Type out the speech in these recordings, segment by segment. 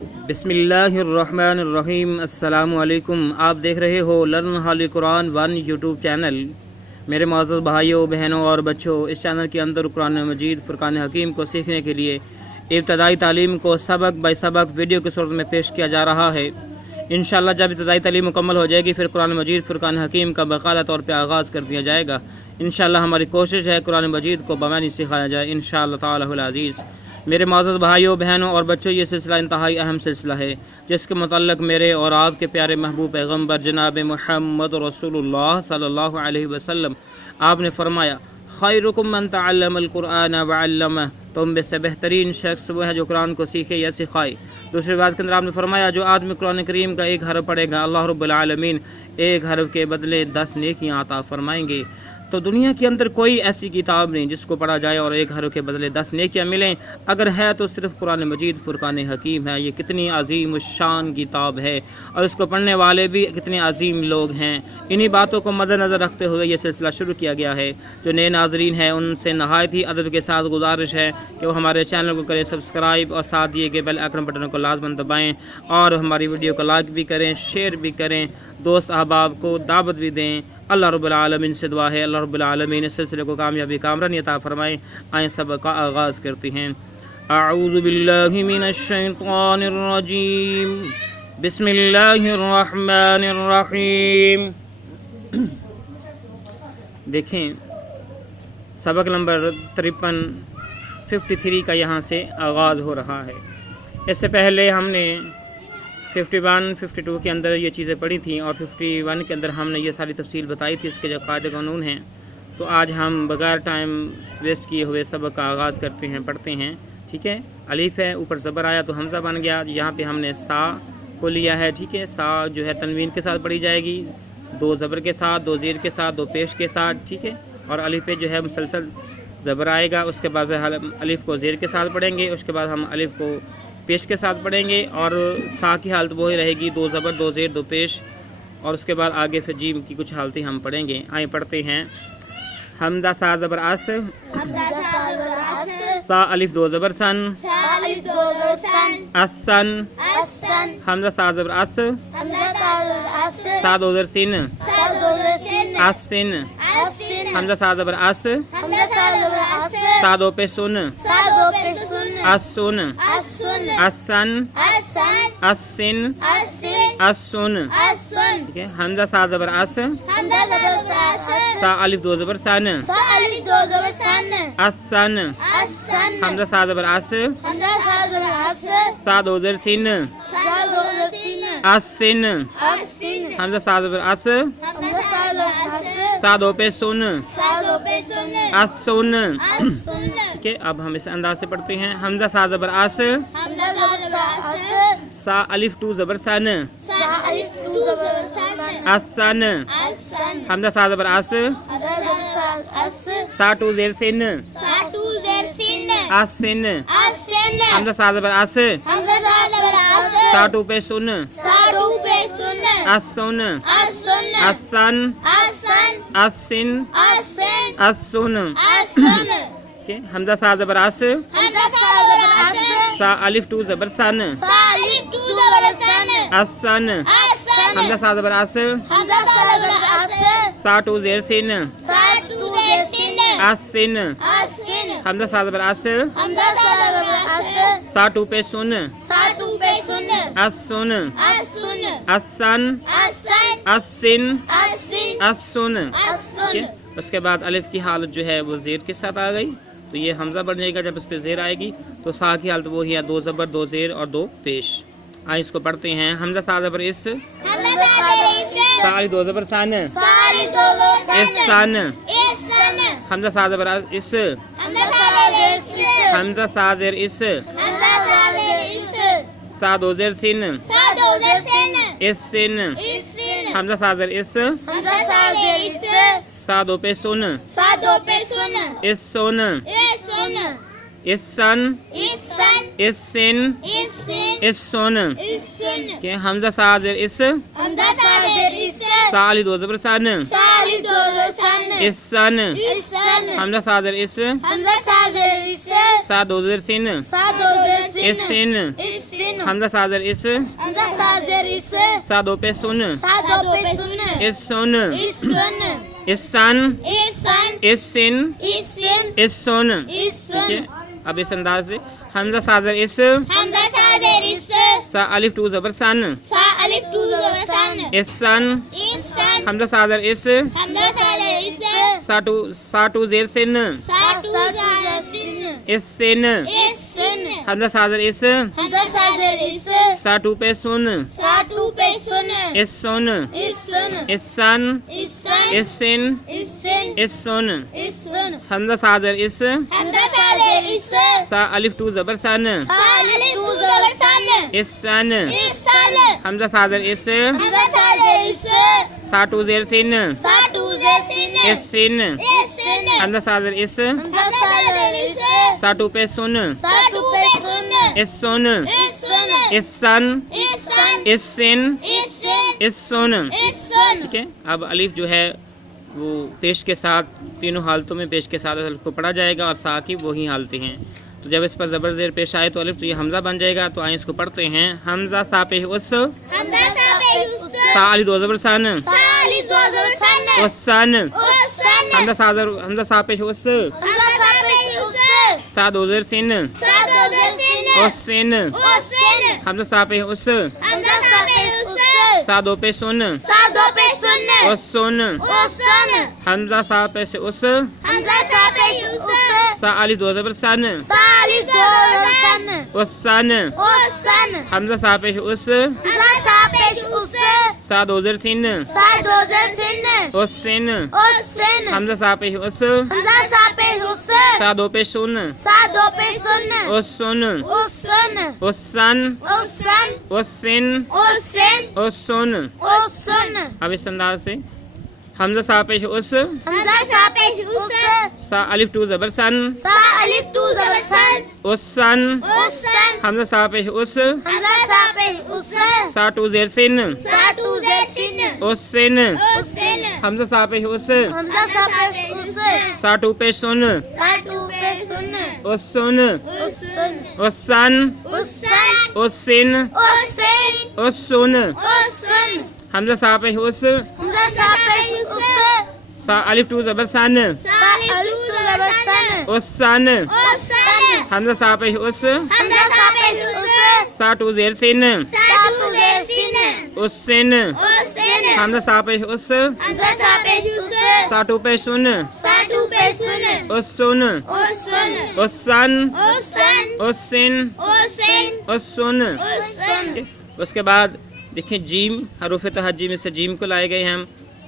بسم اللہ الرحمن الرحیم۔ السلام علیکم۔ آپ دیکھ رہے ہو لرن ہالی قرآن 1 یوٹیوب چینل۔ میرے معزز بھائیوں، بہنوں اور بچوں، اس چینل کے اندر قرآن مجید فرقان حکیم کو سیکھنے کے لیے ابتدائی تعلیم کو سبق بائی سبق ویڈیو کی صورت میں پیش کیا جا رہا ہے۔ انشاءاللہ جب ابتدائی تعلیم مکمل ہو جائے گی پھر قرآن مجید فرقان حکیم کا باقاعدہ طور پہ آغاز کر دیا جائے گا۔ انشاءاللہ ہماری کوشش ہے قرآن مجید کو بمعنی سکھایا جائے انشاءاللہ تعالی العزیز۔ میرے معزز بھائیوں، بہنوں اور بچوں، یہ سلسلہ انتہائی اہم سلسلہ ہے جس کے متعلق میرے اور آپ کے پیارے محبوب پیغمبر جناب محمد رسول اللہ صلی اللہ علیہ وسلم آپ نے فرمایا، خیرکم من تعلم القرآن وعلمہ، تم میں سے بہترین شخص وہ ہے جو قرآن کو سیکھے یا سکھائے۔ دوسری بات کے اندر آپ نے فرمایا، جو آدمی قرآن کریم کا ایک حرف پڑھے گا اللہ رب العالمین ایک حرف کے بدلے 10 نیکیاں عطا فرمائیں گے۔ تو دنیا کے اندر کوئی ایسی کتاب نہیں جس کو پڑھا جائے اور ایک حرف کے بدلے 10 نیکیاں ملیں، اگر ہے تو صرف قرآن مجید فرقان حکیم ہے۔ یہ کتنی عظیم الشان کتاب ہے اور اس کو پڑھنے والے بھی کتنے عظیم لوگ ہیں۔ انہی باتوں کو مد نظر رکھتے ہوئے یہ سلسلہ شروع کیا گیا ہے۔ جو نئے ناظرین ہیں ان سے نہایت ہی ادب کے ساتھ گزارش ہے کہ وہ ہمارے چینل کو کریں سبسکرائب اور ساتھ دیے گئے بیل آئیکن بٹن کو لازماً دبائیں اور ہماری ویڈیو کو لائک بھی کریں، شیئر بھی کریں، دوست احباب کو دعوت بھی دیں۔ اللہ رب العالمین سے دعا ہے اللہ رب العالمین اس سلسلے کو کامیابی کامرانی عطا فرمائے۔ آئیں سبق کا آغاز کرتے ہیں۔ اعوذ باللہ من الشیطان الرجیم، بسم اللہ الرحمن الرحیم۔ دیکھیں سبق نمبر 53 کا یہاں سے آغاز ہو رہا ہے۔ اس سے پہلے ہم نے 51 52 کے اندر یہ چیزیں پڑھی تھیں اور 51 کے اندر ہم نے یہ ساری تفصیل بتائی تھی اس کے جو قاعدے قانون ہیں۔ تو آج ہم بغیر ٹائم ویسٹ کیے ہوئے سبق کا آغاز کرتے ہیں، پڑھتے ہیں، ٹھیک ہے۔ الف ہے، اوپر زبر آیا تو حمزہ بن گیا۔ یہاں پہ ہم نے سا کو لیا ہے، ٹھیک ہے۔ سا جو ہے تنوین کے ساتھ پڑھی جائے گی، 2 زبر کے ساتھ، 2 زیر کے ساتھ، 2 پیش کے ساتھ، ٹھیک ہے۔ اور الف پہ جو ہے مسلسل زبر آئے گا، اس کے بعد الف کو زیر کے ساتھ پڑھیں گے، اس کے بعد ہم الف کو پیش کے ساتھ پڑھیں گے اور سا کی حالت وہی رہے گی، 2 زبر 2 زیر 2 پیش، اور اس کے بعد آگے پھر جیم کی کچھ حالتیں ہم پڑھیں گے۔ آئیں پڑھتے ہیں۔ حمدہ سا زبر اس، سا الف 2 زبر سن، اسن، حمزہ سا زبر اس، سا 2 زبر سن، اسن، حمزہ سا زبر اس، سا 2 پہ سن، اسن، اسن، اسن، اسن، ٹھیک ہے۔ حمزہ سا زبر اس، سا الف 2 زبر سن، اسن، حمزہ سا زبر اس، سا 2 زبر سن، اسن، حمزہ سا زبر اس، سا 2 پہ سن، اسن، ٹھیک ہے۔ اب ہم اس انداز سے پڑھتے ہیں۔ حمزہ سا زبر اس، سا الف 2 زبر سن، اسن، حمزہ سا زبر اس، سا 2 زیر سن، اسن، حمزہ سا زبر اس، سا 2 پہ سن، اسن، اسن، اسن، اسن، حمزہ سا زبر اس، سا الف 2 زبر سن، اسن، حمزہ سا زبر اس، سا 2 زیر سن، اسن، حمزہ سا زبر اس، سا 2 پہ سن، اسن، اسن، اسن، اسن، اس کے بعد الف کی حالت جو ہے وہ زیر کے ساتھ آ گئی تو یہ حمزہ بن جائے گا۔ جب اس پہ زیر آئے گی تو سا کی حالت وہی ہے، 2 زبر 2 زیر اور 2 پیش۔ آئیں اس کو پڑھتے ہیں۔ حمزہ سا زبر اس، سا 2 زبر سن، اسن، حمزہ سا زبر اس، حمزہ سا زیر اس، سا 2 زیر سن، اسن، حمزہ سا زیر اس، سا 2 پہ سن، اسن، اسن، اسن، اسن، کہ حمزہ سا زیر اس، سا 2 زبر سن، اسن، حمزہ سا زیر اس، سا 2 زیر سن، اسن، sin. حمزہ سازر اس Hamza Sazer is. سا دو پہ سن Sa do pe sun. اس سن Is sun. اس سن Is sun. اس سن Is sin. اس سن Is ٹھیک ہے sun. اب اس انداز سے حمزہ سازر اس Hamza Sazer is. سا الف ٹو زبر سن Sa alif to the sun. اس سن Is sun. حمزہ سازر اس Hamza Sazer is. سا ٹو زیر سن Sa to the sin. اس سن Is sin. حمزہ سازر اس Hamza Sazer is. سا ٹو پہ سن Sa to pe sun. اس سن Is sun. اس سن Is sun. اس سن Is sin. اس سن Is sun. حمزہ سازر اس Hamza Sazer is. سا الف ٹو زبر سن Sa alif to the sun. اس سن Is sun. حمزہ سازر اس Hamza Sazer is. سا ٹو زیر سن Sa to the sin. اس سن Is sin. حمزہ سازر اس Hamza Sazer is. سا ٹو پہ سن Sa to pe sun. اس سن Is sun. اس سن Is sun. اس سن Is sin. اس سن Is sun. ٹھیک ہے اب الف جو ہے وہ پیش کے ساتھ تینوں حالتوں میں پیش کے ساتھ الف کو پڑھا جائے گا اور سا کی وہی حالتیں ہیں تو جب اس پر زبر زیر پیش آئے تو الف تو یہ حمزہ بن جائے گا تو آئیں اس کو پڑھتے ہیں حمزہ سا پیش اس Hamza Sazer is. سا الف دو زبر سن Sa alif to the sun. اس سن Us sun. حمزہ سا پیش اس Hamza Sazer is. سا دو زیر سن Sa do the sin. اس سن Us sin. حمزہ سا پیش اس Hamza Sazer is. سا دو پہ سن Sa do pe sun. اس سن Us sun. حمزہ سا پیش اس Hamza Sazer is. سا الف دو زبر سن Sa alif to the sun. اس سن Us sun. حمزہ سا پیش اس Hamza Sazer is. سا دو زیر سن Sa do the sin. اس سن Us sin. حمزہ سا پیش اس Hamza Sazer is. سا دو پہ سن Sa do pe sun. اس سن Us sun. اس سن Us sun. اس سن Us sin. اس سن Us sun. اب اس انداز سے حمزہ سا پیش اس Hamza Sazer is. سا الف ٹو زبر سن Sa alif to the sun. اس سن Us sun. حمزہ سا پیش اس Hamza Sazer is. سا ٹو زیر سن Sa to the sin. اس سن Us sin. حمزہ سا پیش اس Hamza Sazer is. سا ٹو پہ سن Sa to pe sun. اس سن Us sun. اس سن Us sun. اس سن Us sin. اس سن Us sun. حمزہ سا پیش اس Hamza Sazer is. سا الف ٹو زبر سن Sa alif to the sun. اس سن Us sun. حمزہ سا پیش اس Hamza Sazer is. سا ٹو زیر سن Sa to the sin. اس سن Us sin. حمزہ سا پیش اس Hamza Sazer is. سا ٹو پہ سن Sa to pe sun. اس سن Us sun. اس سن Us sun. اس سن Us sin. اس سن Us sun. اس کے بعد دیکھیں جیم حروف تہجی میں سے جیم کو لائے گئے ہیں ہم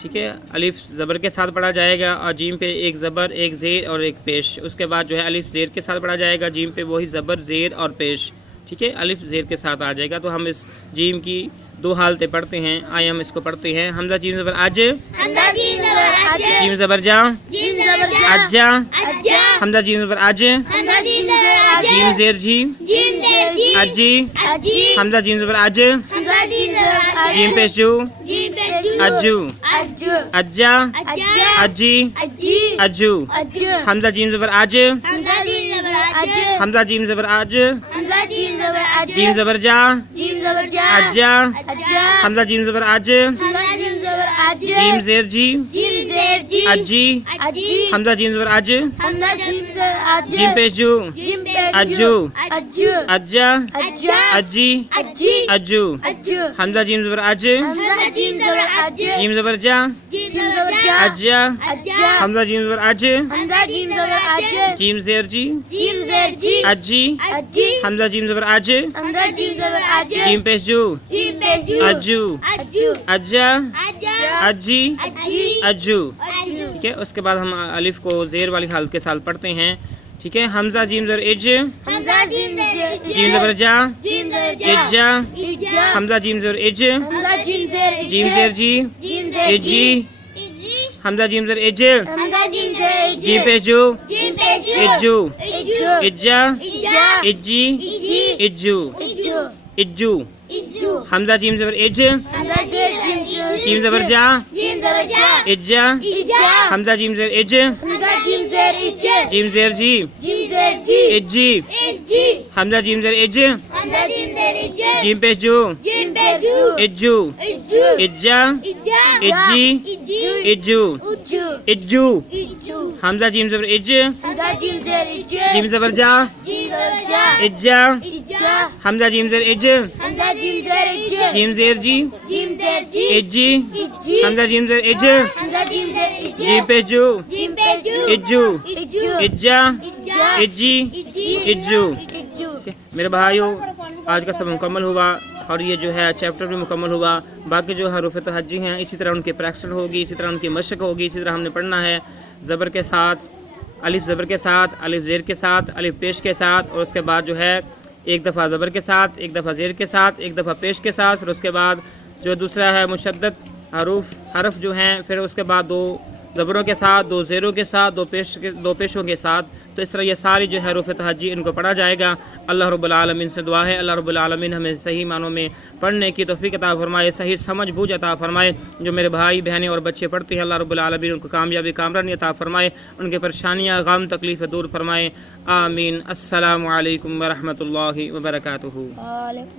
ٹھیک ہے الف زبر کے ساتھ پڑھا جائے گا اور جیم پہ ایک زبر ایک زیر اور ایک پیش اس کے بعد جو ہے الف زیر کے ساتھ پڑھا جائے گا جیم پہ وہی زبر زیر اور پیش ٹھیک ہے الف زیر کے ساتھ آ جائے گا تو ہم اس جیم کی دو حالتیں پڑھتے ہیں آئے ہم اس کو پڑھتے ہیں حمزہ جیم زبر اج Hamza jim zabar aj. جیم زبر جا Jim zabar ja. اجا Ajja. حمزہ جیم زبر اج Hamza jim zabar aj. جیم زیر جی Jim der ji. اجی Aji. حمزہ جیم زبر اج Hamza jim zabar aj. جیم پیش جو Jim pe ju. اجو Ajju. اجا Ajja. اجی Aji. اجو Ajju. حمزہ جیم زبر اج Hamza jim zabar aj. حمزہ جیم زبر اج Hamza jim zabar aj. جیم زبر جا Jim zabar ja. اجا Ajja. حمزہ جیم زبر اج Hamza jim zabar aj. جیم زیر جی Jim der ji. اجی Aji. حمزہ جیم زبر اج Hamza jim zabar aj. جیم پیش جو Jim pe ju. اجو Ajju. اجا Ajja. اجی Aji. اجو Ajju. حمزہ جیم زبر اج Hamza jim zabar aj. جیم زبر جا Jim zabar ja. اجا Ajja. حمزہ جیم زبر اج Hamza jim zabar aj. جیم زیر جی Jim der ji. اجی Aji. حمزہ جیم زبر اج Hamza jim zabar aj. جیم پیش جو Jim pe ju. اجو Ajju. اجا Ajja. اجی Aji. اجو Ajju. ٹھیک ہے اس کے بعد ہم الف کو زیر والی حالت کے ساتھ پڑھتے ہیں ٹھیک ہے حمزہ جیم زبر اج Hamza jim der جیم زبر جا Jim der ja. اجا Ija. حمزہ جیم زبر اج Hamza jim der ije. جیم زیر جی Jim der اجی Iji. حمزہ جیم زبر اج Hamza jim der ije. جیم پیش جو Jim pe ju. اجو Iju. اجا Ija. اجی Iji. اجو Iju. اجو Iju. حمزہ جیم زبر اج Hamza jim جیم زبر جا Jim zabar ja. اجا Ija. حمزہ جیم زبر اج Hamza jim der ije. جیم زیر جی Jim der ji. اجی Iji. حمزہ جیم زبر اج Hamza jim der زیر اجر جیم پیش جو جیم پیش جو اجو اجو اجا اجا اجی اجی اجو اجو اجو اجو حمزہ جیم زبر اج حمزہ جیم زیر اجر جیم زبر جا جیم زیر جا اجا اجا حمزہ جیم زبر اج حمزہ جیم زیر اجر جیم زیر جی جیم زیر جی اجی اجی حمزہ جیم زبر اج حمزہ جیم زیر اجر جیم پیش جو جیم پیش جو اجو اجو اجا اجا اجی اجی اجو اجو میرے بھائیوں آج کا سب مکمل ہوا اور یہ جو ہے چیپٹر بھی مکمل ہوا. باقی جو حروف تہجی ہیں اسی طرح ان کی پریکٹس ہوگی, اسی طرح ان کی مشق ہوگی, اسی طرح ہم نے پڑھنا ہے زبر کے ساتھ, الف زبر کے ساتھ, الف زیر کے ساتھ, الف پیش کے ساتھ, اور اس کے بعد جو ہے ایک دفعہ زبر کے ساتھ, ایک دفعہ زیر کے ساتھ, ایک دفعہ پیش کے ساتھ, پھر اس کے بعد جو دوسرا ہے مشدد حرف جو ہیں, پھر اس کے بعد دو زبروں کے ساتھ, دو زیروں کے ساتھ, دو پیشوں کے ساتھ. تو اس طرح یہ ساری جو ہے حروف تہجی ان کو پڑھا جائے گا. اللہ رب العالمین سے دعا ہے اللہ رب العالمین ہمیں صحیح معنوں میں پڑھنے کی توفیق عطا فرمائے, صحیح سمجھ بوجھ عطا فرمائے. جو میرے بھائی بہنیں اور بچے پڑھتے ہیں اللہ رب العالمین ان کو کامیابی کامرانی عطا فرمائے, ان کے پریشانیاں غم تکلیفیں دور فرمائے. آمین. السلام علیکم ورحمۃ اللہ وبرکاتہ.